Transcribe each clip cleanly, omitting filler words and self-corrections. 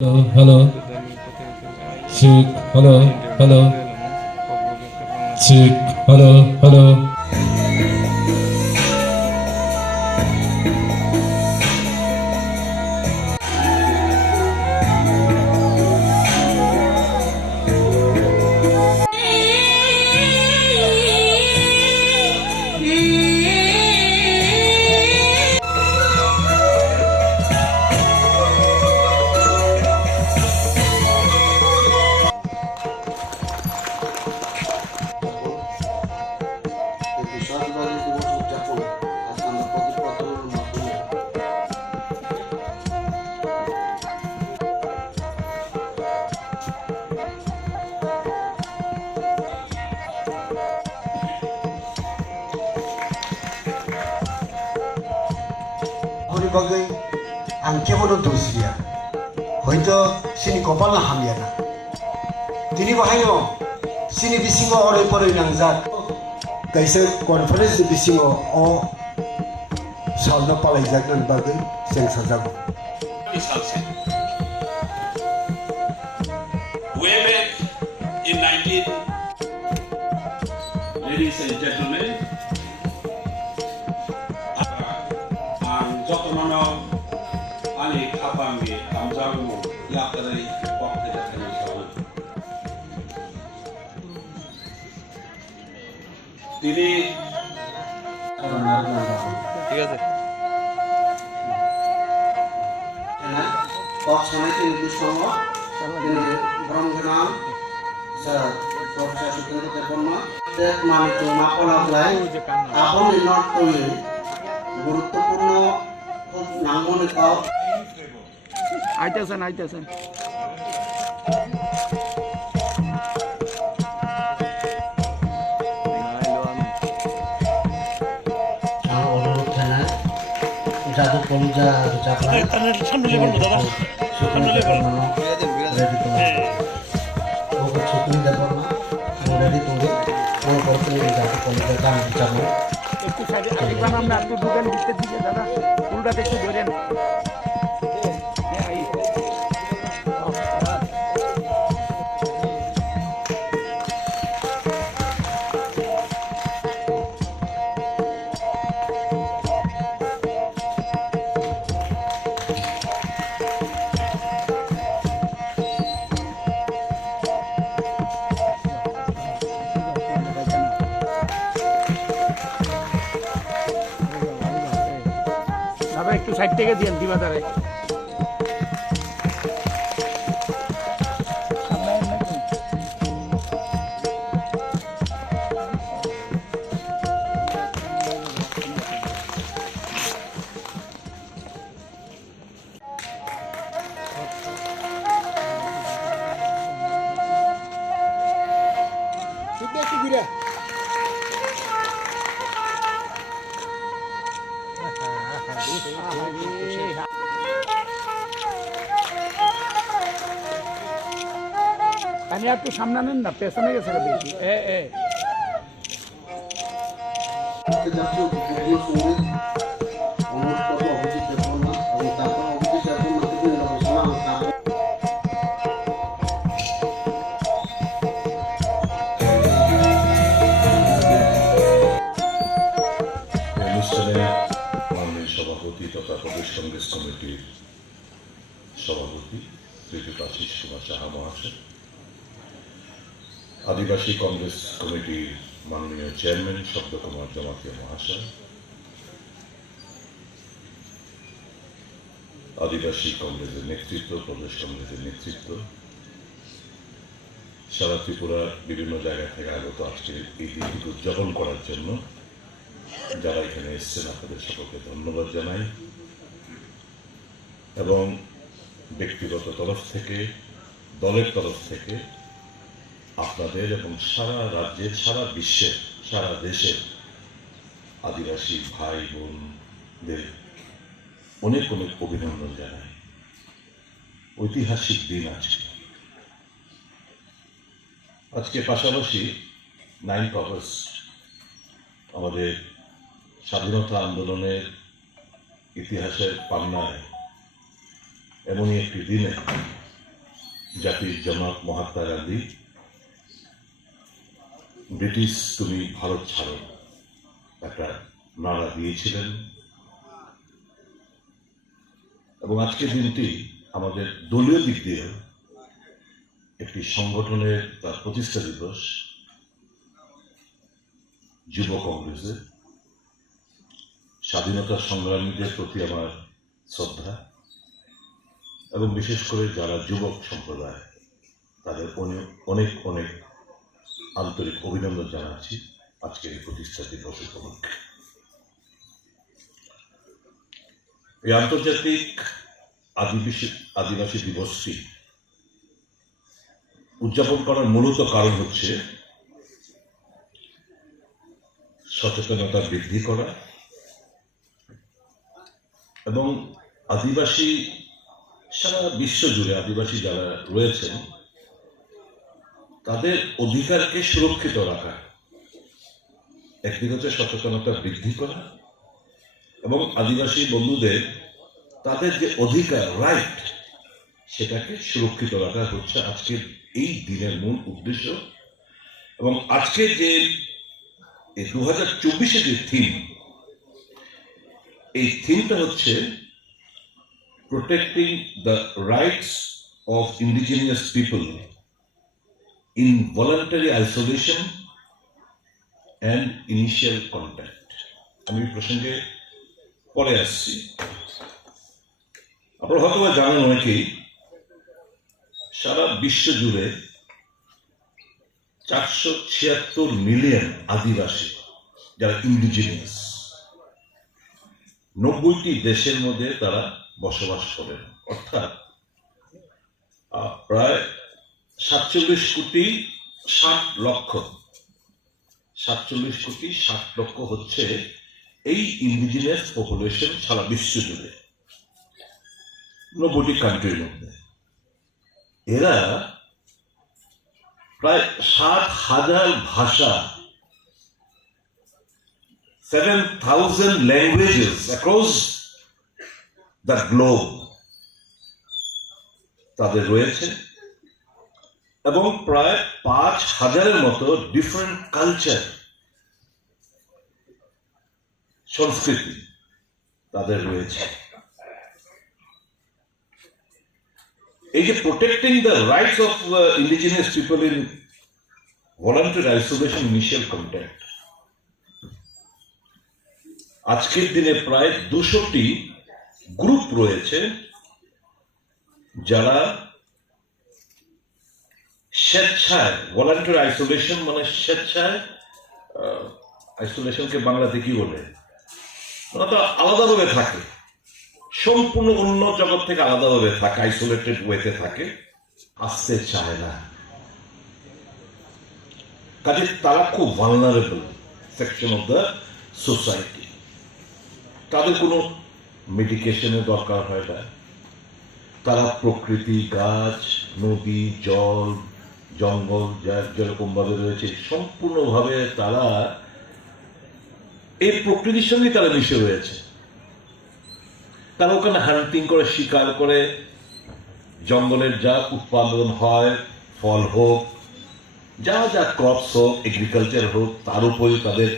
Hello, check, hello, check, hello. সরকারি দিবস উদযাপন আজ আমরা প্রদীপ প্রজ্বলনের মাধ্যমে हरि बागै आं केवल दुसिया हयতো सिनि कपालना हामियाना दिनै बाहायो सिनि बिसिङाव अराय परै नांजाक कैसे कॉन्फ्रेंस बिसिङाव अ सालना पालायजागोन बागै जों साजागौ Way back in 19, ladies and gentlemen, ang Jotomano Ali Kapangi Kamjamu Yakari Bakti Kanishon. Dini ঠিক আছে না কক্স সমিতি নির্দেশক তিনি ব্রহ্মগ্রাম স্যার প্রফেসর সুকেন্দ্র দেববর্মা টেক মানিক মাপলাফলাই আপন নির্ণয় করে গুরুত্বপূর্ণ নামনিক আইতেছেন অনুরোধ জানাই যাদব কলিজা চাপলা সামনে লেবেন দাদা সামনে লেবেন ওকে ছুটি দেব না রেডি করে ওর করতে যাদব কলিজা কাম চাপলা একটু সাইডে আরেকবার আমরা আপনি ঢুকেন ভিতর দিকে দাদা উল্টাতে একটু ধরেন দাদা একটু সাইড থেকে দিয়েন দিবাদারে আমি একটু সামনে নেন না পেছনে গেছে বেশি জাতীয় ভিডিও সঙ্গীত অনুষ্ঠিত অভিজিৎ দেববর্মা এবং তারপর অভিজিৎ দেববর্মা থেকে গবেষণা ও তারপর অনুষ্ঠানে মাননীয় সভাপতি তথা প্রদেশ কংগ্রেস কমিটির সভাপতি শ্রীযুক্ত আশিস কুমার সাহা মহাশয়, আদিবাসী কংগ্রেস কমিটির মাননীয় চেয়ারম্যান শব্দকুমার জমাতিয়া মহাশয়, আদিবাসী কংগ্রেসের নেতৃত্ব, প্রদেশ কংগ্রেসের নেতৃত্ব, সারা ত্রিপুরার বিভিন্ন জায়গা থেকে আগত আজকে এই দিনটি উদযাপন করার জন্য যারা এখানে এসছেন আপনাদের সকলকে ধন্যবাদ জানাই এবং ব্যক্তিগত তরফ থেকে দলের তরফ থেকে আপনাদের এবং সারা রাজ্যের সারা বিশ্বের সারা দেশের আদিবাসী ভাই বোনদের অনেক অনেক অভিনন্দন জানাই। ঐতিহাসিক দিন আজকে পাশাপাশি 9 আগস্ট আমাদের স্বাধীনতা আন্দোলনের ইতিহাসের পান্নায় এমনই একটি দিনে জাতির জনক মহাত্মা গান্ধী ব্রিটিশ তুমি ভারত ছাড়ো একটা নারা দিয়েছিলেন, এবং আজকের দিনটি আমাদের দলীয় দিক দিয়ে একটি সংগঠনের তার প্রতিষ্ঠা দিবস। যুব কংগ্রেসে স্বাধীনতা সংগ্রামীদের প্রতি আমার শ্রদ্ধা, এবং বিশেষ করে যারা যুবক সম্প্রদায় তাদের অনেক অনেক আন্তরিক অভিনন্দন জানাচ্ছি আজকের এই প্রতিষ্ঠা দিবস উপলক্ষে। এই আন্তর্জাতিক আদিবাসী দিবসটি উদযাপন করার মূলত কারণ হচ্ছে সচেতনতা বৃদ্ধি করা এবং আদিবাসী সারা বিশ্ব জুড়ে আদিবাসী যারা রয়েছেন তাদের অধিকারকে সুরক্ষিত রাখা, একদিকে হচ্ছে সচেতনতা বৃদ্ধি করা এবং আদিবাসী বন্ধুদের তাদের যে অধিকার রাইট সেটাকে সুরক্ষিত রাখা হচ্ছে আজকের এই দিনের মূল উদ্দেশ্য। এবং আজকের যে 2024 যে থিম, এই থিমটা হচ্ছে protecting the rights of indigenous people in voluntary isolation and initial contact. আমি এই প্রসঙ্গে পরে আসছি। আপনারা হয়তো জানেন অনেকেই সারা বিশ্ব জুড়ে 476 মিলিয়ন আদিবাসী যারা ইন্ডিজিনিয়াস 90টি দেশের মধ্যে তারা বসবাস করেন, অর্থাৎ প্রায় 47 কোটি 60 লক্ষ হচ্ছে এই ইন্ডিজিনিয়াস পপুলেশন সারা বিশ্ব জুড়ে 90টি কান্ট্রির মধ্যে। এরা প্রায় 7,000 ভাষা, 7,000 languages across the globe তাদের রয়েছে, এবং প্রায় 5,000-এর মতো ডিফারেন্ট কালচার, সংস্কৃতি তাদের রয়েছে। এই যে protecting the rights of indigenous people in voluntary isolation initial contact, আজকের দিনে প্রায় 200টি গ্রুপ রয়েছে যারা স্বেচ্ছায়, ভলান্টারি আইসোলেশন মানে স্বেচ্ছায়, আইসোলেশনকে বাংলাতে কি বলে, ওরা তো আলাদাভাবে থাকে, সম্পূর্ণ অন্য জগৎ থেকে আলাদাভাবে থাকে, আইসোলেটেড ওয়েতে থাকে, আসতে চায় না। কাজে তারা খুব vulnerable section of the society. তাদের কোনো মেডিকেশনের দরকার হয় না, তারা প্রকৃতি, গাছ, নদী, জল, জঙ্গল যার যেরকম ভাবে রয়েছে সম্পূর্ণভাবে তারা এই প্রকৃতির সঙ্গে তারা মিশে রয়েছে। তারা ওখানে হান্টিং করে, শিকার করে, জঙ্গলের যা উৎপাদন হয়, ফল হোক, যা যা ক্রপস হোক, এগ্রিকালচার হোক, তার উপরে তাদের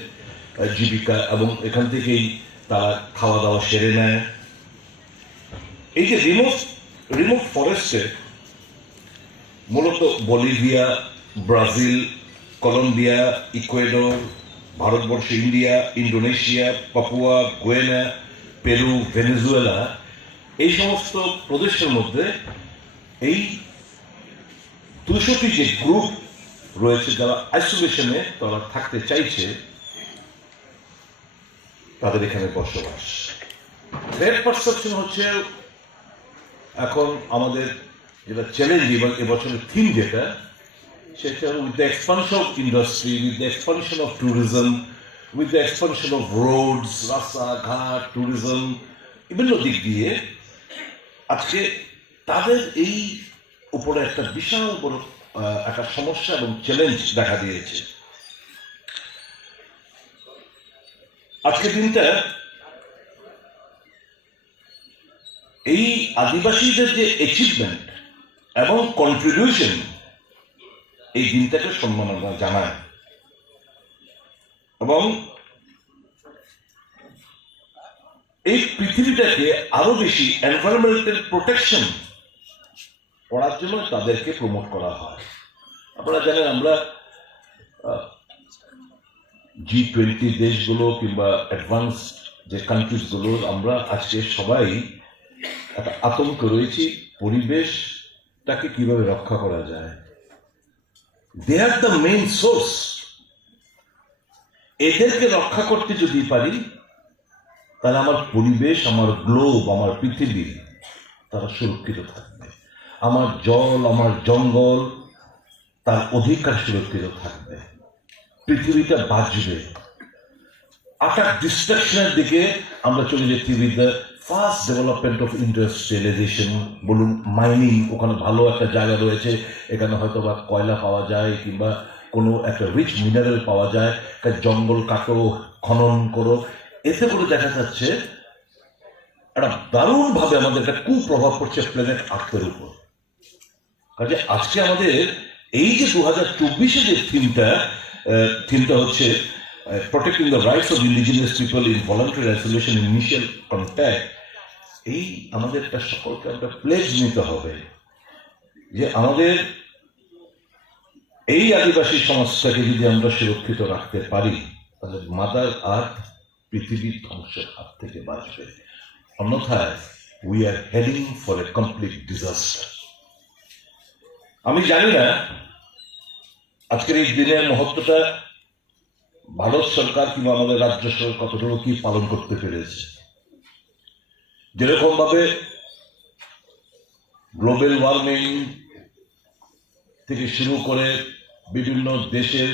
জীবিকা, এবং এখান থেকেই তারা খাওয়া দাওয়া সেরে নেয়। এই যে রিমোট ফরেস্টে মূলত Bolivia, Brazil, Colombia, Ecuador, Bharatvarsha, India, Indonesia, Papua, Guyana, Peru, Venezuela, এই সমস্ত প্রদেশের মধ্যে এই 200টি যে গ্রুপ রয়েছে যারা আইসোলেশনে তারা থাকতে চাইছে, তাদের এখানে বসবাস। থ্রেট পারসেপশন হচ্ছে এখন আমাদের যেটা চ্যালেঞ্জ, এবছরের থিম যেটা, সেটা with the expansion of industry, with the expansion of tourism, with the expansion of roads, রাস্তাঘাট, ট্যুরিজম, বিভিন্ন দিক দিয়ে আজকে তাদের এই উপরে একটা বিশাল বড় একটা সমস্যা এবং চ্যালেঞ্জ দেখা দিয়েছে। আজকের দিনটা এই আদিবাসীদের যে অ্যাচিভমেন্ট, এবং কন্ট্রিবিউশন এই দিনটাকে সম্মাননা জানায় এবং এই পৃথিবীটাকে আরো বেশি এনভায়রনমেন্টাল প্রোটেকশন করার জন্য তাদেরকে প্রমোট করা হয়। আপনারা জানেন আমরা G20 দেশগুলো কিংবা অ্যাডভান্স যে কান্ট্রিজ গুলো আমরা আজকে সবাই একটা আতঙ্ক রয়েছি পরিবেশটাকে কিভাবে রক্ষা করা যায়। দে আর দ্য মেইন সোর্স। এদেরকে রক্ষা করতে যদি পারি তাহলে আমার পরিবেশ, আমার গ্লোব, আমার পৃথিবী তারা সুরক্ষিত থাকবে। আমার জল, আমার জঙ্গল তার অধিকার সুরক্ষিত থাকবে, পৃথিবীটা বাঁচবে। আটাক ডিস্ট্রাকশনের দিকে আমরা চলে যাচ্ছি with the fast development of industrialisation. বলুন মাইনিং, ওখানে ভালো একটা জায়গা রয়েছে, এখানে হয়তো বা কয়লা পাওয়া যায় কিংবা কোনো একটা রিচ মিনারেল পাওয়া যায়, জঙ্গল কাটো, খনন করো। এতে করে দেখা যাচ্ছে একটা দারুণভাবে আমাদের একটা কুপ্রভাব পড়ছে প্ল্যানেট আর্থের উপর। কাজে আজকে আমাদের এই যে 2024 যে থিমটা হচ্ছে protecting the rights of indigenous people in voluntary isolation initial contact, এই আমাদের একটা সকলকে একটা প্লেজ নিতে হবে যে আমাদের এই আদিবাসী সমাজটাকে যদি আমরা সুরক্ষিত রাখতে পারি তাহলে মাদার আর্থ পৃথিবীর ধ্বংসের হাত থেকে বাঁচবে। অন্যথায় we are heading for a complete disaster. আমি জানি না আজকের এই দিনের মহত্বটা ভারত সরকার কিংবা আমাদের রাজ্য সরকার কতটুকু কি পালন করতে পেরেছে। যেরকম ভাবে গ্লোবাল ওয়ার্মিং থেকে শুরু করে বিভিন্ন দেশের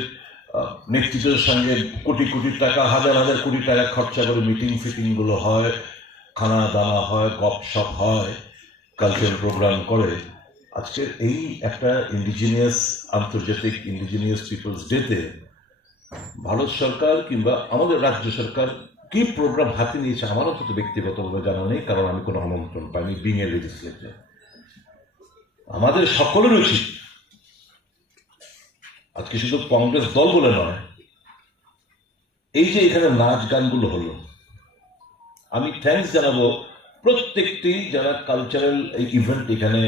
নেতৃত্বের সঙ্গে কোটি কোটি টাকা, হাজার হাজার কোটি টাকা খরচা করে মিটিং ফিটিং গুলো হয়, খানা দানা হয়, গপসপ হয়, কালচারাল প্রোগ্রাম করে। আজকে এই একটা আন্তর্জাতিক ইন্ডিজিনিয়াস পিপলস ডেতে ভারত সরকার কিংবা আমাদের রাজ্য সরকার কি প্রোগ্রাম হাতে নিয়েছে আমার অন্তত ব্যক্তিগতভাবে জানা নেই, কারণ আমি কোনো আমন্ত্রণ পাইনি বিং এ লেজিসলেটর। আমাদের সকলের উচিত আজকে শুধু কংগ্রেস দল বলে নয়, এই যে এখানে নাচ গানগুলো হলো, আমি থ্যাঙ্কস জানাবো প্রত্যেকটি যারা কালচারাল এই ইভেন্ট এখানে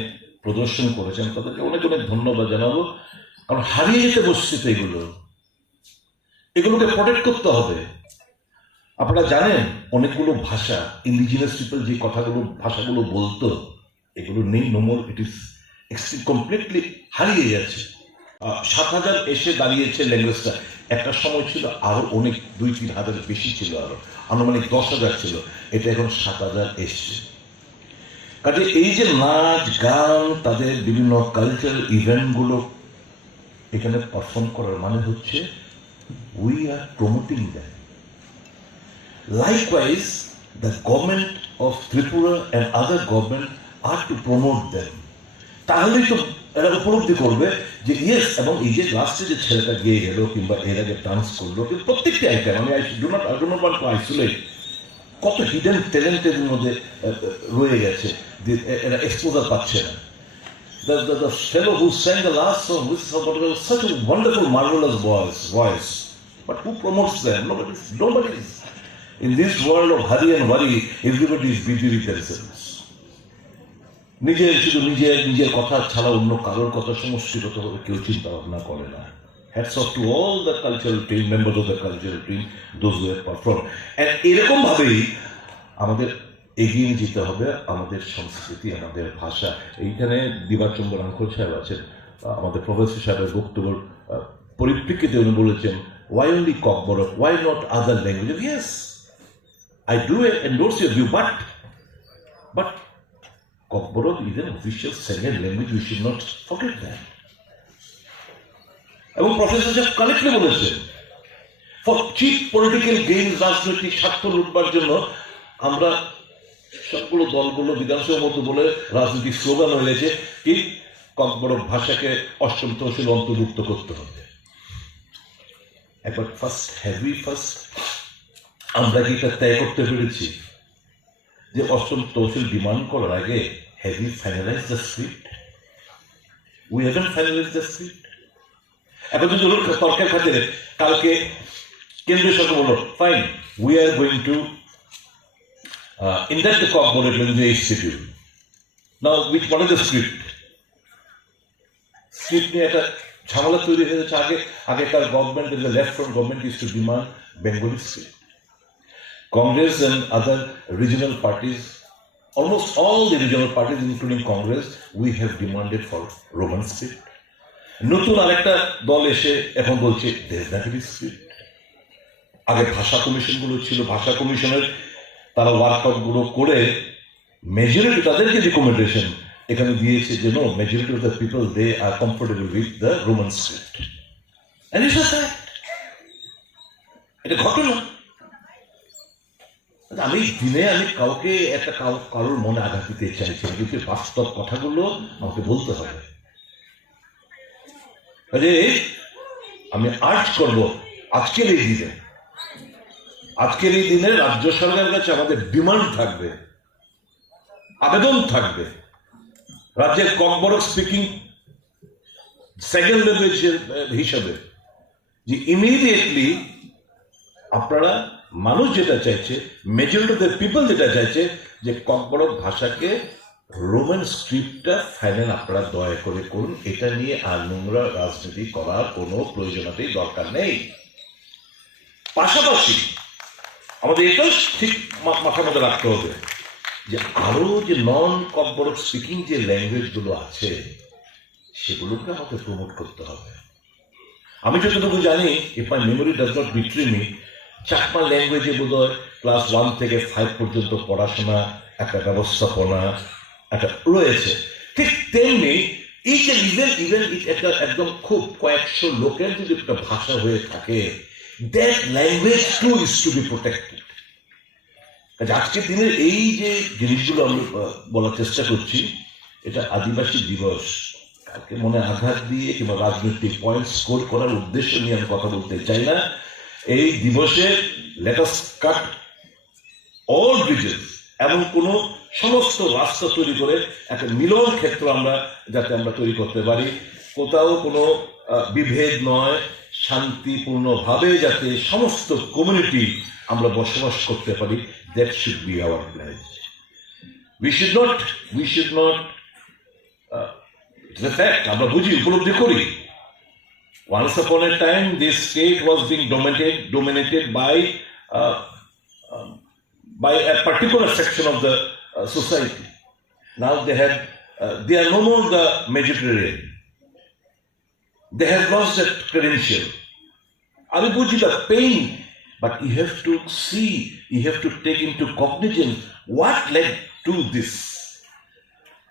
প্রদর্শন করেছেন তাদেরকে অনেক অনেক ধন্যবাদ জানাবো। কারণ হারিয়ে যেতে বসছে তো এগুলোকে প্রোটেক্ট করতে হবে। আপনারা জানেন অনেকগুলো ভাষা ইন্ডিজিনাস পিপল যে ভাষাগুলো বলতো এগুলো নেই, no more, it is completely হারিয়ে যাচ্ছে। 7,000 এসে দাঁড়িয়েছে ল্যাঙ্গুয়েজটা। একটা সময় ছিল আরো অনেক 2-3 হাজার বেশি ছিল, আরো আনুমানিক 10,000 ছিল, এটা এখন 7,000 এসছে। কাজে এই যে নাচ গান, তাদের বিভিন্ন কালচারাল ইভেন্টগুলো এখানে পারফর্ম করার মানে হচ্ছে we are promoting them. Likewise the government of Tripura and other government are to promote them. তাহলেই তো এরা উপলব্ধি করবে যে ইয়েস। এবং এই যে লাস্টে যে ছেলেটা গিয়ে গেল কিংবা এর আগে ডান্স করলো, প্রত্যেকটি আইটেম আমি do not want to isolate, কত হিডেন ট্যালেন্টের মধ্যে রয়ে গেছে, এরা এক্সপোজার পাচ্ছে না। The fellow who sang the last song, which is such a wonderful, marvelous voice, but who promotes them? Nobody is. In this world of hurry and worry, everybody is busy with themselves. শুধু নিজের কথা ছাড়া অন্য কারোর কথা সমষ্টিগতভাবে কেউ চিন্তা ভাবনা করে না। Hats off to all the cultural team, members of the cultural team, those who have performed. And এরকম ভাবেই আমাদের এগিয়ে যেতে হবে আমাদের সংস্কৃতি, আমাদের ভাষা। এইখানে দিবাচন্দ্র আঙ্কল সাহেব আছেন, আমাদের প্রফেসর সাহেবের বক্তব্য পরিপ্রেক্ষিতে উনি বলেছেন, why only Kokborok, why not other languages? Yes, I do endorse your view, but Kokborok is an official second language, we should not forget that. এবং প্রফেসর সাহেব কারেক্টলি বলেছেন, ফর চিপ পলিটিক্যাল গেইন, রাজনৈতিক স্বার্থ লুটবার জন্য আমরা সবগুলো দলগুলো বিধানসভার মতো বলে রাজনৈতিক স্লোগান হয়েছে কি ককবরক ভাষাকে 8ম তহসিল অন্তর্ভুক্ত করতে হবে। একবার ফার্স্ট আমরা কি এটা তয় করতে পেরেছি যে 8ম তহসিল ডিমান্ড করার আগে have you finalise the script? We haven't finalised the script. এখন যদি তর্কের খাতিরে কালকে কেন্দ্রীয় সরকার বলল, fine, we are going to induct the COG board into the schedule. Now, what is the script? Script নিয়ে একটা ঝামেলা তৈরি হয়ে যাচ্ছে। আগেকার government, the left front government used to demand Bengali script. Congress and other regional parties, almost all the regional parties including Congress, we have demanded for Roman script. নতুন আরেকটা দল এসে এখন বলছে দেবনাগরী স্ক্রিপ্ট। আগে ভাষা কমিশন গুলো ছিল, ভাষা কমিশনের তারা ওয়ার্কআউট গুলো করে মেজরিটি তাদের যে রিকমেন্ডেশন এখানে দিয়েছে যে no, majority of the people they are comfortable with the Roman script. এটা ঘটনা। আমি দিনে আমি কাউকে একটা কারোর মনে আঘাত দিতে চাইছি, কিন্তু বাস্তব কথাগুলো আমাকে বলতে হবে। আমি আর্জ করব আজকের এই দিনে রাজ্য সরকারের কাছে আমাদের ডিমান্ড থাকবে, আবেদন থাকবে, রাজ্যের ককবরক স্পিকিং সেকেন্ড ল্যাঙ্গুয়েজ হিসাবে যে ইমিডিয়েটলি আপনারা, মানুষ যেটা চাইছে, মেজরিটি অফ দ্য পিপল যেটা চাইছে যে ককবরক ভাষাকে রোমান স্ক্রিপ্টটা ফাইনাল আপনারা দয়া করে করুন। এটা নিয়ে আর নোংরা রাজনীতি করার কোনো প্রয়োজনীয়তাই দরকার নেই। পাশাপাশি আমাদের এটাও ঠিক মাথার মধ্যে রাখতে হবে যে আরো যে নন ককবরক স্পিকিং যে ল্যাঙ্গুয়েজ গুলো আছে সেগুলোকে আমাদের প্রমোট করতে হবে। আমি যতটুকু জানি, if my memory does not betray me, Chakma ল্যাঙ্গুয়েজে বোধহয় ক্লাস 1 থেকে 5 পর্যন্ত পড়াশোনা একটা ব্যবস্থাপনা একটা রয়েছে। ঠিক তেমনি ইভেন একটা একদম খুব কয়েকশো লোকের যদি একটা ভাষা হয়ে থাকে, that language too is to be protected. আজকের দিনের এই যে জিনিসগুলো আমি বলার চেষ্টা করছি, এটা আদিবাসী দিবস, কালকে মনে আঘাত দিয়ে কিংবা রাজনৈতিক পয়েন্ট স্কোর করার উদ্দেশ্য নিয়ে আমি কথা বলতে চাই না। এই দিবসে লেট আস কাট অল ব্রিজেস, এমন কোন সমস্ত রাস্তা তৈরি করে একটা মিলন ক্ষেত্র যাতে আমরা তৈরি করতে পারি। কোথাও কোনো বিভেদ নয়, শান্তিপূর্ণভাবে যাতে সমস্ত কমিউনিটি আমরা বসবাস করতে পারি, that should be hour plan. We should not it's a fact, আমরা বুঝি, উপলব্ধি করি। Once upon a time, this state was being dominated by a particular section of the society. Now they are no more the majority. They have lost that credential. I will put you the pain, but you have to see, you have to take into cognizance what led to this.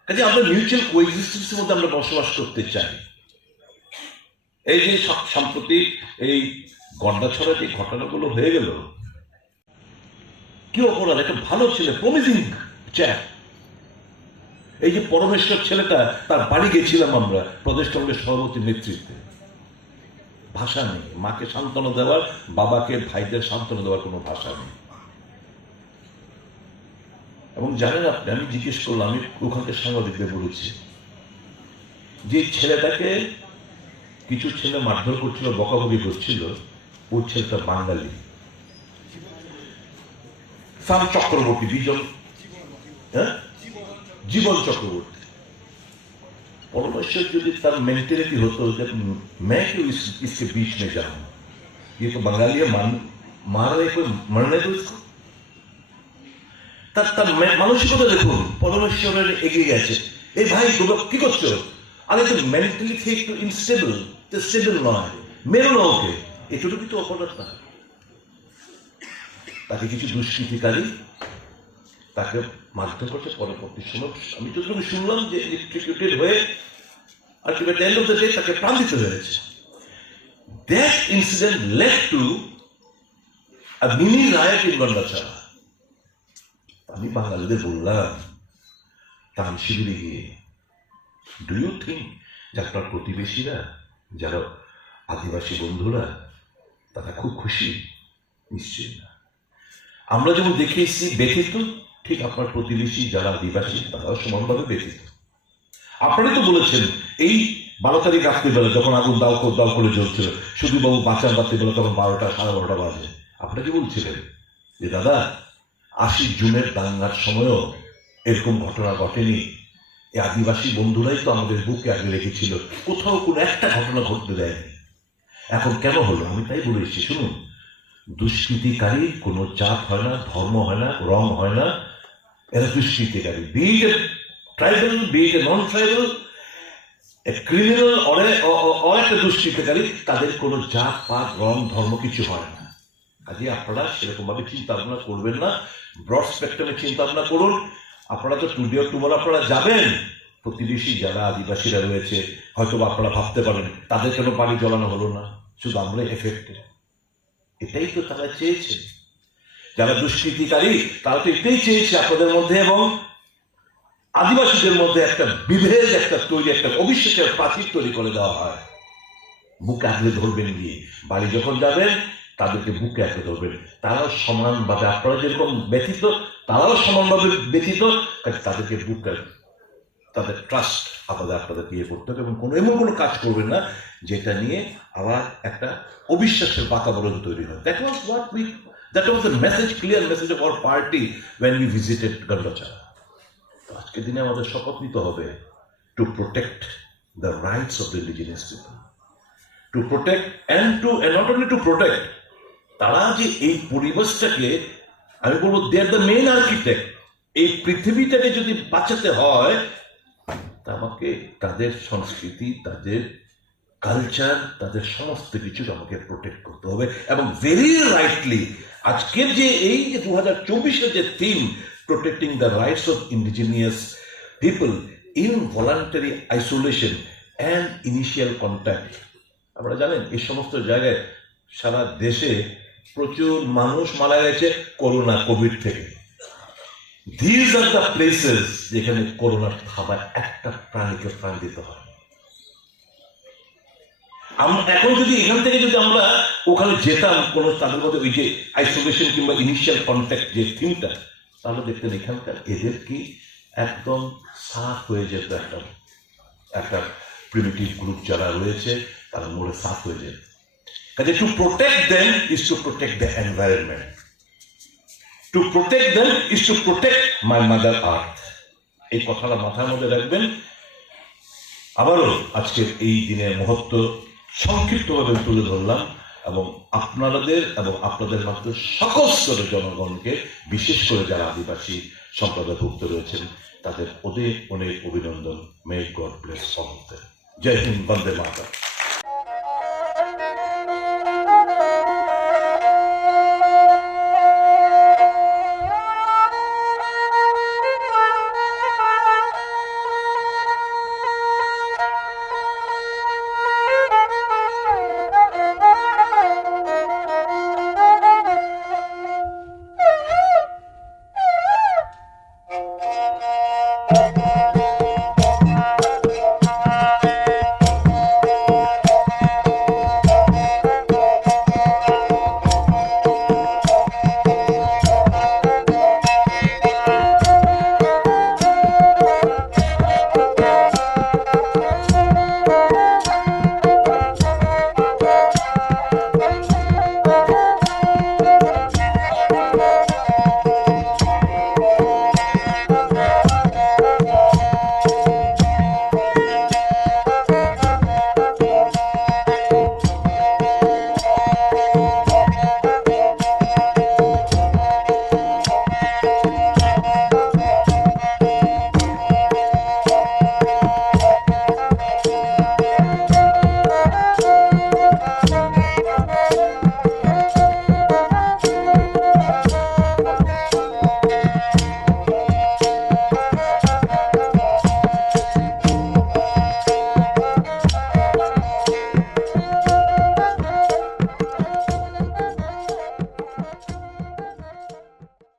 কাজে আমরা mutual কোএক্সিস্টেন্সের মধ্যে আমরা বসবাস করতে চাই। এই যে সম্প্রতি এই গন্ডাছড়া যে ঘটনাগুলো হয়ে গেল, কি অপরাধ, একটা ভালো ছেলে, প্রমিজিং চ্যাপ, এই যে পরমেশ্বর ছেলেটা, তার বাড়ি গেছিলাম আমরা প্রদেশ কংগ্রেস সভাপতির নেতৃত্বে। ভাষা নেই, মাকে সান্ত্বনা দেওয়ার, বাবাকে ভাইদের সান্ত্বনা দেওয়ার কোনো ভাষা নেই। এবং জানেন আপনি, আমি জিজ্ঞেস করলাম, আমি ওখানকার সাংবাদিকদের বলেছি যে ছেলেটাকে কিছু ছেলে মারধর করছিল, বকাবকি করছিল, ওর ছেলেটা বাঙালি, সাম চক্রবর্তী, জীবন চক্রবর্তী। পরমেশ্বর যদি তার মেন্টালিটি হতো যে मैं क्यों इसके बीच में जाऊं, ये तो बंगाली है, मार रहे कोई मरने दो इसको। তার মানসিকতা দেখুন, পরমেশ্বরের এগিয়ে গেছে। এই ভাই তোমরা কি করছো? আরে তো মেন্টালি একটু ইনস্টেবল, স্টেবল নয়, মেরো না ওকে, এটুকু তো অপরাধ না। তাকে কিছু দুষ্কৃতিকারী তাকে মারধর করছে, পরবর্তী সময় আমি যতটুকু শুনলাম যে ইলেকট্রিকিউটেড হয়ে ultimate end of the day তাকে প্রাণ দিতে হয়েছে। That incident led to a mini riot in Gandacherra. আমি বাঙালিদের বললাম ত্রাণ শিবিরে গিয়ে, ডু ইউ থিঙ্ক যে আপনার প্রতিবেশীরা যারা আদিবাসী বন্ধুরা তারা খুব খুশি? নিশ্চয়ই না। আমরা যেমন দেখে এসেছি ব্যথিত, ঠিক আপনার প্রতিবেশী যারা আদিবাসী তারাও সমানভাবে ব্যথিত। আপনারাই তো বলেছেন এই 12 তারিখ রাত্রিবেলা যখন আগুন দাও করে জ্বলছিল, সুধীরবাবু বাঁচান রাত্রিবেলা তখন 12টা 12:30 বাজে, আপনি কি বলছিলেন যে দাদা 80 জুনের দাঙ্গার সময়ও এরকম ঘটনা ঘটেনি, এই আদিবাসী বন্ধুরাই তো আমাদের বুকে আগে রেখেছিল, কোথাও কোনো একটা ঘটনা ঘটতে দেয়নি। এখন কেন হলো? আমি তাই বলেছি, শুনুন, দুষ্কৃতিকারী কোনো জাত হয় না, ধর্ম হয় না, রং হয় না, এরা দুষ্কৃতিকারী, বি ইট ট্রাইবাল, বি ইট নন ট্রাইবাল, ক্রিমিনাল একটা দুষ্কৃতিকারী, তাদের কোনো জাত পাত রং ধর্ম কিছু হয় না। কাজে আপনারা সেরকম ভাবে চিন্তা ভাবনা করবেন না, ব্রড স্পেকট্রামে চিন্তা ভাবনা করুন। আপনারা তো টুডে টুমোরো আপনারা যাবেন, প্রতিবেশী যারা আদিবাসীরা রয়েছে হয়তো আপনারা ভাবতে পারেন তাদের কেন বাড়ি জ্বলানো হলো না, শুধু আমরা এফেক্টেড। এটাই তো তারা চেয়েছে, যারা দুষ্কৃতিকারী তারা তো এটাই চেয়েছে আপনাদের মধ্যে এবং আদিবাসীদের মধ্যে একটা বিভেদ, একটা তৈরি, একটা অবিশ্বাসের প্রাচীর তৈরি করে দেওয়া হয়। বুকে আঁকড়ে ধরবেন গিয়ে, বাড়ি যখন যাবেন তাদেরকে বুকে আঁকড়ে ধরবেন, তারাও সমানভাবে, আপনারা যেরকম ব্যথিত তারাও সমানভাবে ব্যথিত, তাদেরকে বুকে, তাদের ট্রাস্ট আপনাদের ইয়ে করতে হবে এবং এমন কোনো কাজ করবেন না যেটা নিয়ে আবার একটা অবিশ্বাসের বাতাবরণ তৈরি হয়। That was the message, clear message of our party when we visited Gandachara. আজকের দিনে আমাদের শপথ নিতে হবে to protect the rights of the indigenous people, to protect and not only to protect, তারা যে এই পরিবেশটাকে, আমি বলবো they are the main architect, এই পৃথিবীটাকে যদি বাঁচাতে হয় আমাকে তাদের সংস্কৃতি, তাদের কালচার, তাদের সমস্ত কিছু আমাকে প্রোটেক্ট করতে হবে। এবং ভেরি রাইটলি আজকের যে এই যে 2024-এর যে theme, protecting the rights of indigenous people in voluntary isolation and initial contact, আপনারা জানেন এই সমস্ত জায়গায় সারা দেশে প্রচুর মানুষ মারা গেছে করোনা, কোভিড থেকে। These are the places যেখানে করোনার খাবার একটা প্রাণীকে প্রাণ দিতে হয়। এখন যদি এখান থেকে যদি আমরা ওখানে যেতাম কোনো তাদের মধ্যে ওই যে আইসোলেশন কিংবা ইনিশিয়াল কন্ট্যাক্ট যে থিমটা, তাহলে দেখতেন এখানকার এদের কি একদম সাফ হয়ে যেত, একটা প্রিমিটিভ গ্রুপ যারা রয়েছে তারা মরে সাফ হয়ে যেত। কাজে to protect them is to protect the environment, to protect them is to protect my mother earth. এই কথাটা মাথার মধ্যে রাখবেন। আবারও আজকের এই দিনের মহত্ব সংক্ষিপ্তভাবে তুলে ধরলাম এবং আপনাদের এবং আপনাদের মাত্র সকল স্তরের জনগণকে, বিশেষ করে যারা আদিবাসী সম্প্রদায়ভুক্ত রয়েছেন তাদের অনেক অনেক অভিনন্দন। May god bless all of them. জয় হিন্দ, বন্দে মাতরম।